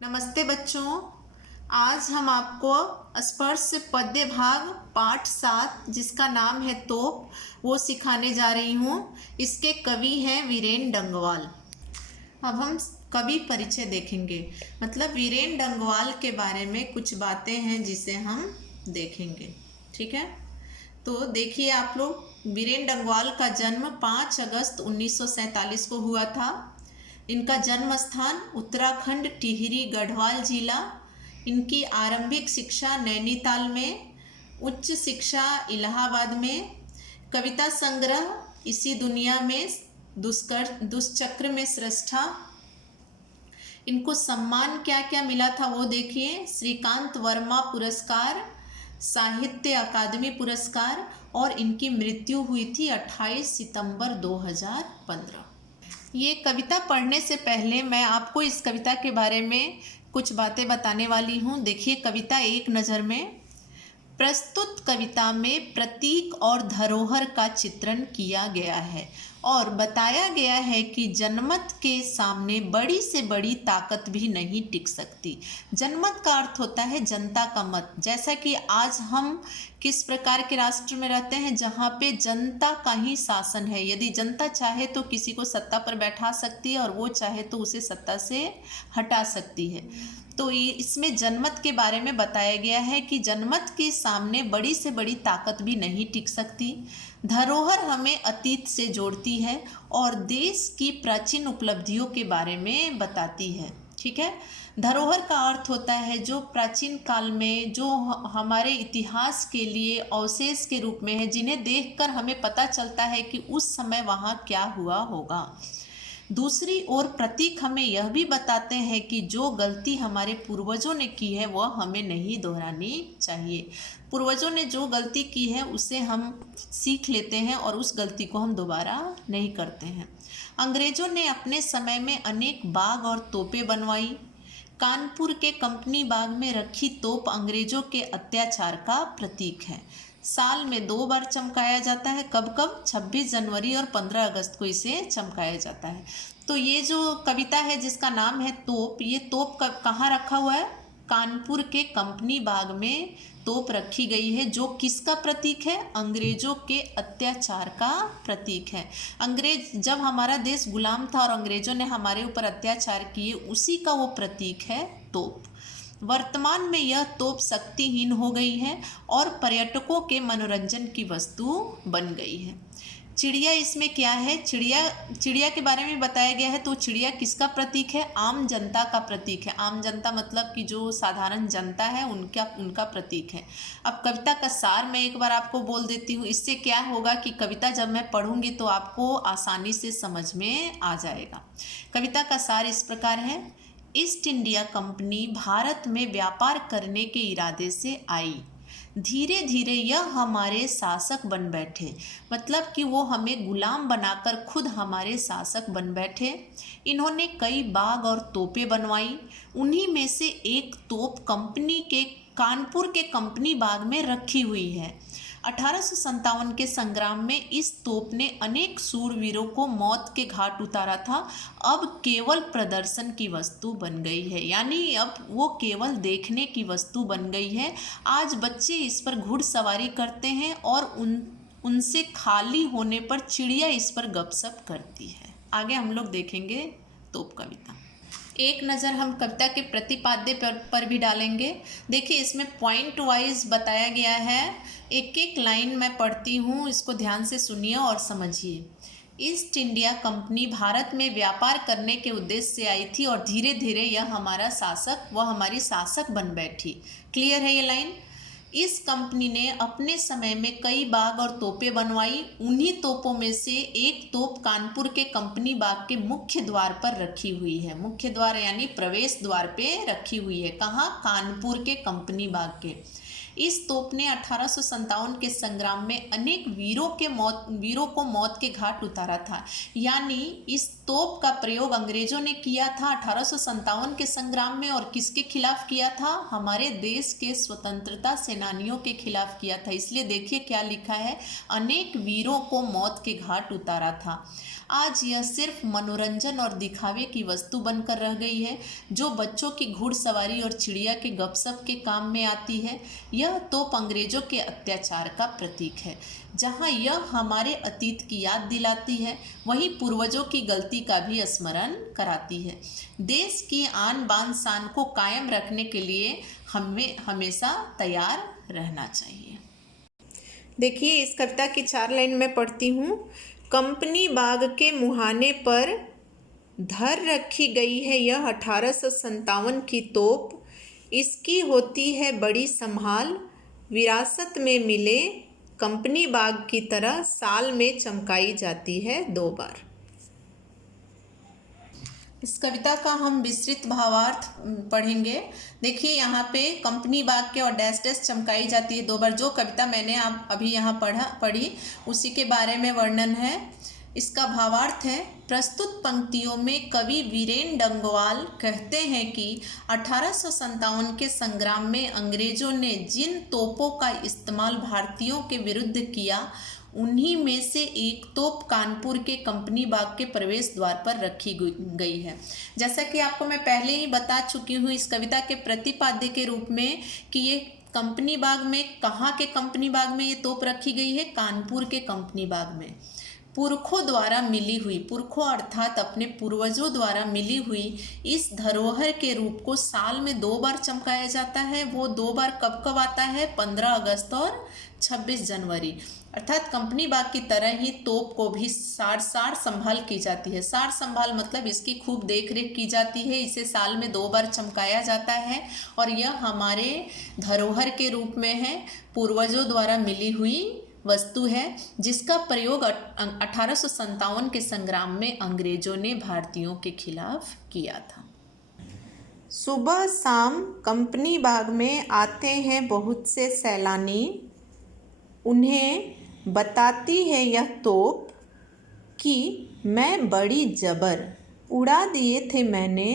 नमस्ते बच्चों। आज हम आपको स्पर्श पद्य भाग पाठ 7 जिसका नाम है तोप वो सिखाने जा रही हूँ। इसके कवि हैं वीरेन डंगवाल। अब हम कवि परिचय देखेंगे, मतलब वीरेन डंगवाल के बारे में कुछ बातें हैं जिसे हम देखेंगे। ठीक है, तो देखिए आप लोग, वीरेन डंगवाल का जन्म 5 अगस्त 1947 को हुआ था। इनका जन्म स्थान उत्तराखंड टिहरी गढ़वाल जिला। इनकी आरंभिक शिक्षा नैनीताल में, उच्च शिक्षा इलाहाबाद में। कविता संग्रह इसी दुनिया में, दुष्चक्र में श्रेष्ठा। इनको सम्मान क्या क्या मिला था वो देखिए। श्रीकांत वर्मा पुरस्कार, साहित्य अकादमी पुरस्कार, और इनकी मृत्यु हुई थी 28 सितंबर 2015। ये कविता पढ़ने से पहले मैं आपको इस कविता के बारे में कुछ बातें बताने वाली हूँ। देखिए, कविता एक नज़र में। प्रस्तुत कविता में प्रतीक और धरोहर का चित्रण किया गया है और बताया गया है कि जनमत के सामने बड़ी से बड़ी ताकत भी नहीं टिक सकती। जनमत का अर्थ होता है जनता का मत। जैसा कि आज हम किस प्रकार के राष्ट्र में रहते हैं जहाँ पे जनता का ही शासन है। यदि जनता चाहे तो किसी को सत्ता पर बैठा सकती है और वो चाहे तो उसे सत्ता से हटा सकती है। तो इसमें जनमत के बारे में बताया गया है कि जनमत के सामने बड़ी से बड़ी ताकत भी नहीं टिक सकती। धरोहर हमें अतीत से जोड़ती है और देश की प्राचीन उपलब्धियों के बारे में बताती है। ठीक है, धरोहर का अर्थ होता है जो प्राचीन काल में जो हमारे इतिहास के लिए अवशेष के रूप में है, जिन्हें देखकर हमें पता चलता है कि उस समय वहाँ क्या हुआ होगा। दूसरी ओर प्रतीक हमें यह भी बताते हैं कि जो गलती हमारे पूर्वजों ने की है वह हमें नहीं दोहरानी चाहिए। पूर्वजों ने जो गलती की है उसे हम सीख लेते हैं और उस गलती को हम दोबारा नहीं करते हैं। अंग्रेजों ने अपने समय में अनेक बाग और तोपें बनवाई। कानपुर के कंपनी बाग में रखी तोप अंग्रेजों के अत्याचार का प्रतीक है। साल में 2 बार चमकाया जाता है। कब कब? 26 जनवरी और 15 अगस्त को इसे चमकाया जाता है। तो ये जो कविता है जिसका नाम है तोप, ये तोप कहाँ रखा हुआ है? कानपुर के कंपनी बाग में तोप रखी गई है, जो किसका प्रतीक है? अंग्रेजों के अत्याचार का प्रतीक है। अंग्रेज, जब हमारा देश गुलाम था और अंग्रेजों ने हमारे ऊपर अत्याचार किए, उसी का वो प्रतीक है तोप। वर्तमान में यह तोप शक्तिहीन हो गई है और पर्यटकों के मनोरंजन की वस्तु बन गई है। चिड़िया इसमें क्या है? चिड़िया के बारे में बताया गया है। तो चिड़िया किसका प्रतीक है? आम जनता का प्रतीक है। आम जनता मतलब कि जो साधारण जनता है उनका प्रतीक है। अब कविता का सार मैं एक बार आपको बोल देती हूँ। इससे क्या होगा कि कविता जब मैं पढ़ूंगी तो आपको आसानी से समझ में आ जाएगा। कविता का सार इस प्रकार है। ईस्ट इंडिया कंपनी भारत में व्यापार करने के इरादे से आई। धीरे धीरे यह हमारे शासक बन बैठे, मतलब कि वो हमें गुलाम बनाकर खुद हमारे शासक बन बैठे। इन्होंने कई बाग और तोपें बनवाई। उन्हीं में से एक तोप कंपनी के कानपुर के कंपनी बाग में रखी हुई है। 1857 के संग्राम में इस तोप ने अनेक सूरवीरों को मौत के घाट उतारा था। अब केवल प्रदर्शन की वस्तु बन गई है, यानी अब वो केवल देखने की वस्तु बन गई है। आज बच्चे इस पर घुड़सवारी करते हैं और उनसे खाली होने पर चिड़िया इस पर गपशप करती है। आगे हम लोग देखेंगे तोप कविता। एक नज़र हम कविता के प्रतिपाद्य पर भी डालेंगे। देखिए, इसमें पॉइंट वाइज बताया गया है। एक एक लाइन मैं पढ़ती हूँ, इसको ध्यान से सुनिए और समझिए। ईस्ट इंडिया कंपनी भारत में व्यापार करने के उद्देश्य से आई थी और धीरे धीरे यह हमारा शासक व हमारी शासक बन बैठी। क्लियर है ये लाइन? इस कंपनी ने अपने समय में कई बाग और तोपें बनवाई। उन्हीं तोपों में से एक तोप कानपुर के कंपनी बाग के मुख्य द्वार पर रखी हुई है। मुख्य द्वार यानी प्रवेश द्वार पे रखी हुई है। कहाँ? कानपुर के कंपनी बाग के। इस तोप ने 1857 के संग्राम में अनेक वीरों को मौत के घाट उतारा था। यानी इस तोप का प्रयोग अंग्रेजों ने किया था 1857 के संग्राम में। और किसके खिलाफ किया था? हमारे देश के स्वतंत्रता सेनानियों के खिलाफ किया था। इसलिए देखिए क्या लिखा है, अनेक वीरों को मौत के घाट उतारा था। आज यह सिर्फ मनोरंजन और दिखावे की वस्तु बनकर रह गई है, जो बच्चों की घुड़सवारी और चिड़िया के गपशप के काम में आती है। यह तोप अंग्रेजों के अत्याचार का प्रतीक है। जहाँ यह हमारे अतीत की याद दिलाती है, वहीं पूर्वजों की गलती का भी स्मरण कराती है। देश की आन बान शान को कायम रखने के लिए हमें हमेशा तैयार रहना चाहिए। देखिए, इस कविता की 4 लाइन मैं पढ़ती हूँ। कंपनी बाग के मुहाने पर धर रखी गई है यह 1857 की तोप। इसकी होती है बड़ी संभाल, विरासत में मिले कंपनी बाग की तरह साल में चमकाई जाती है 2 बार। इस कविता का हम विस्तृत भावार्थ पढ़ेंगे। देखिए, यहाँ पे कंपनी बाग के और डैश डैश चमकाई जाती है 2 बार। जो कविता मैंने अभी यहाँ पढ़ी उसी के बारे में वर्णन है। इसका भावार्थ है, प्रस्तुत पंक्तियों में कवि वीरेन डंगवाल कहते हैं कि 1857 के संग्राम में अंग्रेजों ने जिन तोपों का इस्तेमाल भारतीयों के विरुद्ध किया, उन्हीं में से एक तोप कानपुर के कंपनी बाग के प्रवेश द्वार पर रखी गई है। जैसा कि आपको मैं पहले ही बता चुकी हूँ इस कविता के प्रतिपाद्य के रूप में कि ये कंपनी बाग में, कहाँ के कंपनी बाग में ये तोप रखी गई है? कानपुर के कंपनी बाग में। पुरखों द्वारा मिली हुई, पुरखों अर्थात अपने पूर्वजों द्वारा मिली हुई इस धरोहर के रूप को साल में 2 बार चमकाया जाता है। वो 2 बार कब कब आता है? 15 अगस्त और 26 जनवरी। अर्थात कंपनी बाग की तरह ही तोप को भी सार संभाल की जाती है। सार संभाल मतलब इसकी खूब देख रेख की जाती है। इसे साल में 2 बार चमकाया जाता है और यह हमारे धरोहर के रूप में है, पूर्वजों द्वारा मिली हुई वस्तु है, जिसका प्रयोग 1857 के संग्राम में अंग्रेजों ने भारतीयों के खिलाफ किया था। सुबह शाम कंपनी बाग में आते हैं बहुत से सैलानी। उन्हें बताती है यह तोप कि मैं बड़ी जबर उड़ा दिए थे मैंने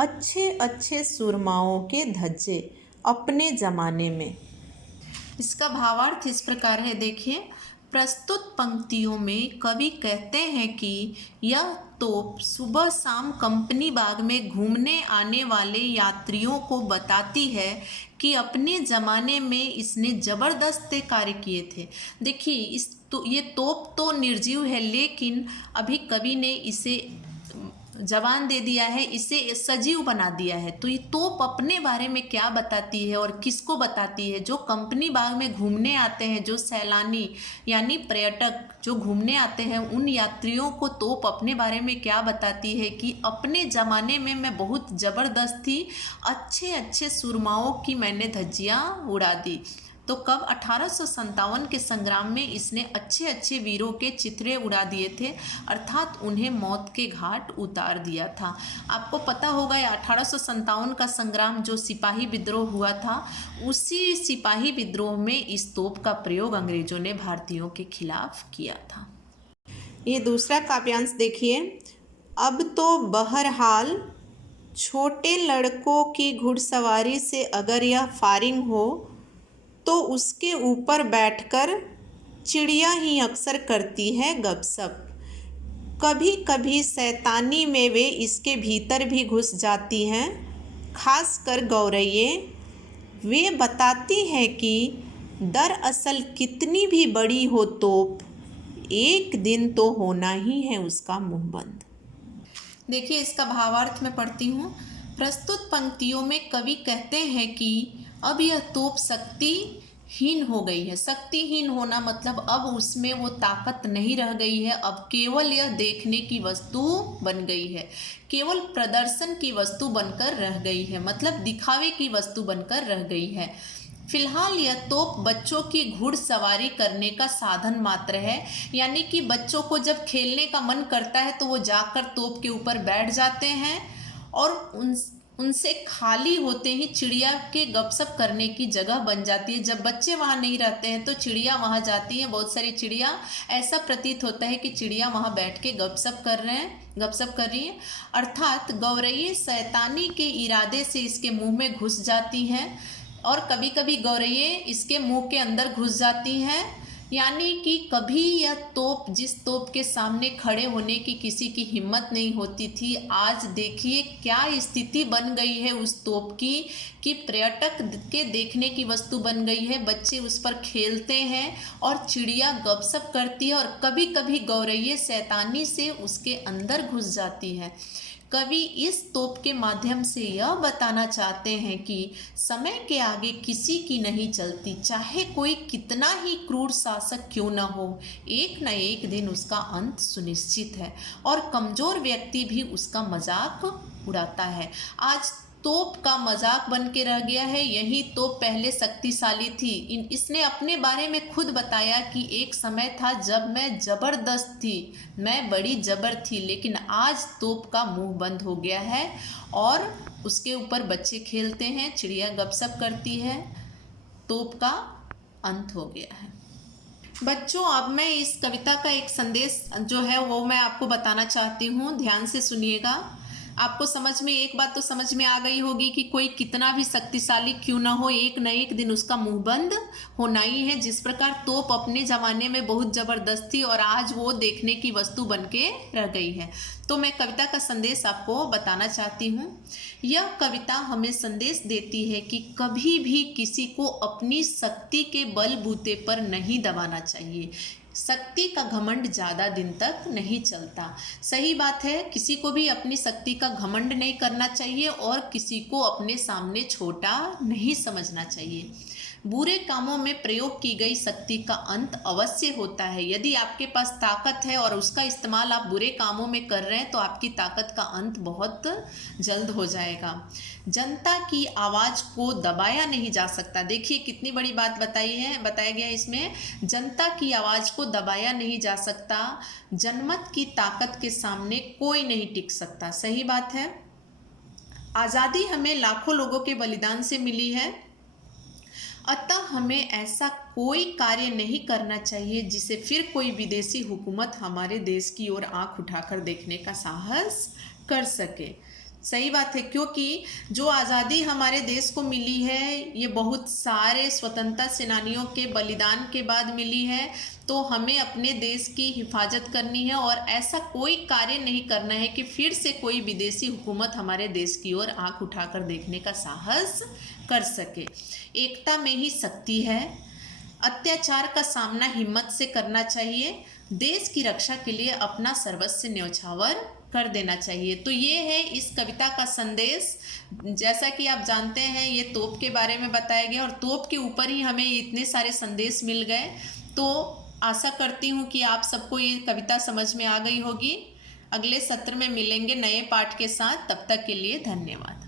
अच्छे अच्छे सुरमाओं के धज्जे अपने ज़माने में। इसका भावार्थ इस प्रकार है। देखिए, प्रस्तुत पंक्तियों में कवि कहते हैं कि यह तोप सुबह शाम कंपनी बाग में घूमने आने वाले यात्रियों को बताती है कि अपने ज़माने में इसने ज़बरदस्त कार्य किए थे। देखिए, ये तोप तो निर्जीव है, लेकिन अभी कवि ने इसे जवान दे दिया है, इसे सजीव बना दिया है। तो ये तोप अपने बारे में क्या बताती है और किसको बताती है? जो कंपनी बाग में घूमने आते हैं, जो सैलानी यानी पर्यटक जो घूमने आते हैं, उन यात्रियों को तोप अपने बारे में क्या बताती है कि अपने ज़माने में मैं बहुत ज़बरदस्त थी, अच्छे अच्छे सुरमाओं की मैंने धज्जियाँ उड़ा दी। तो कब? 1857 के संग्राम में इसने अच्छे अच्छे वीरों के चित्रे उड़ा दिए थे, अर्थात उन्हें मौत के घाट उतार दिया था। आपको पता होगा 1857 का संग्राम जो सिपाही विद्रोह हुआ था, उसी सिपाही विद्रोह में इस तोप का प्रयोग अंग्रेजों ने भारतीयों के खिलाफ किया था। ये दूसरा काव्यांश देखिए। अब तो बहरहाल छोटे लड़कों की घुड़सवारी से अगर यह फारिग हो तो उसके ऊपर बैठकर चिड़िया ही अक्सर करती है गपशप। कभी कभी शैतानी में वे इसके भीतर भी घुस जाती हैं, खासकर गौरैये। वे बताती हैं कि दरअसल कितनी भी बड़ी हो तोप, एक दिन तो होना ही है उसका मुंह बंद। देखिए, इसका भावार्थ मैं पढ़ती हूँ। प्रस्तुत पंक्तियों में कवि कहते हैं कि अब यह तोप शक्तिहीन हो गई है। शक्तिहीन होना मतलब अब उसमें वो ताकत नहीं रह गई है, अब केवल यह देखने की वस्तु बन गई है, केवल प्रदर्शन की वस्तु बनकर रह गई है, मतलब दिखावे की वस्तु बनकर रह गई है। फिलहाल यह तोप बच्चों की घुड़सवारी करने का साधन मात्र है, यानी कि बच्चों को जब खेलने का मन करता है तो वो जाकर तोप के ऊपर बैठ जाते हैं और उनसे खाली होते ही चिड़िया के गपशप करने की जगह बन जाती है। जब बच्चे वहाँ नहीं रहते हैं तो चिड़िया वहाँ जाती हैं, बहुत सारी चिड़िया। ऐसा प्रतीत होता है कि चिड़िया वहाँ बैठ के गपशप कर रही हैं, अर्थात गौरैये शैतानी के इरादे से इसके मुंह में घुस जाती हैं और कभी कभी गौरैये इसके मुंह के अंदर घुस जाती हैं। यानी कि कभी यह तोप, जिस तोप के सामने खड़े होने की किसी की हिम्मत नहीं होती थी, आज देखिए क्या स्थिति बन गई है उस तोप की कि पर्यटक के देखने की वस्तु बन गई है। बच्चे उस पर खेलते हैं और चिड़िया गपशप करती है और कभी कभी गौरैया शैतानी से उसके अंदर घुस जाती है। कवि इस तोप के माध्यम से यह बताना चाहते हैं कि समय के आगे किसी की नहीं चलती, चाहे कोई कितना ही क्रूर शासक क्यों न हो, एक न एक दिन उसका अंत सुनिश्चित है और कमज़ोर व्यक्ति भी उसका मजाक उड़ाता है। आज तोप का मजाक बन के रह गया है। यही तोप पहले शक्तिशाली थी। इसने अपने बारे में खुद बताया कि एक समय था जब मैं ज़बरदस्त थी, मैं बड़ी जबर थी, लेकिन आज तोप का मुंह बंद हो गया है और उसके ऊपर बच्चे खेलते हैं, चिड़िया गपशप करती है, तोप का अंत हो गया है। बच्चों, अब मैं इस कविता का एक संदेश जो है वो मैं आपको बताना चाहती हूँ, ध्यान से सुनिएगा। आपको समझ में, एक बात तो समझ में आ गई होगी कि कोई कितना भी शक्तिशाली क्यों ना हो, एक न एक दिन उसका मुंह बंद होना ही है। जिस प्रकार तोप अपने ज़माने में बहुत ज़बरदस्त थी और आज वो देखने की वस्तु बन के रह गई है। तो मैं कविता का संदेश आपको बताना चाहती हूँ। यह कविता हमें संदेश देती है कि कभी भी किसी को अपनी शक्ति के बलबूते पर नहीं दबाना चाहिए। शक्ति का घमंड ज़्यादा दिन तक नहीं चलता। सही बात है, किसी को भी अपनी शक्ति का घमंड नहीं करना चाहिए और किसी को अपने सामने छोटा नहीं समझना चाहिए। बुरे कामों में प्रयोग की गई शक्ति का अंत अवश्य होता है। यदि आपके पास ताकत है और उसका इस्तेमाल आप बुरे कामों में कर रहे हैं तो आपकी ताकत का अंत बहुत जल्द हो जाएगा। जनता की आवाज़ को दबाया नहीं जा सकता। देखिए कितनी बड़ी बात बताया गया इसमें, जनता की आवाज़ को दबाया नहीं जा सकता। जनमत की ताकत के सामने कोई नहीं टिक सकता। सही बात है। आज़ादी हमें लाखों लोगों के बलिदान से मिली है, अतः हमें ऐसा कोई कार्य नहीं करना चाहिए जिसे फिर कोई विदेशी हुकूमत हमारे देश की ओर आंख उठाकर देखने का साहस कर सके। सही बात है, क्योंकि जो आज़ादी हमारे देश को मिली है ये बहुत सारे स्वतंत्रता सेनानियों के बलिदान के बाद मिली है। तो हमें अपने देश की हिफाजत करनी है और ऐसा कोई कार्य नहीं करना है कि फिर से कोई विदेशी हुकूमत हमारे देश की ओर आंख उठाकर देखने का साहस कर सके। एकता में ही शक्ति है। अत्याचार का सामना हिम्मत से करना चाहिए। देश की रक्षा के लिए अपना सर्वस्व न्यौछावर कर देना चाहिए। तो ये है इस कविता का संदेश। जैसा कि आप जानते हैं ये तोप के बारे में बताया गया और तोप के ऊपर ही हमें इतने सारे संदेश मिल गए। तो आशा करती हूँ कि आप सबको ये कविता समझ में आ गई होगी। अगले सत्र में मिलेंगे नए पाठ के साथ। तब तक के लिए धन्यवाद।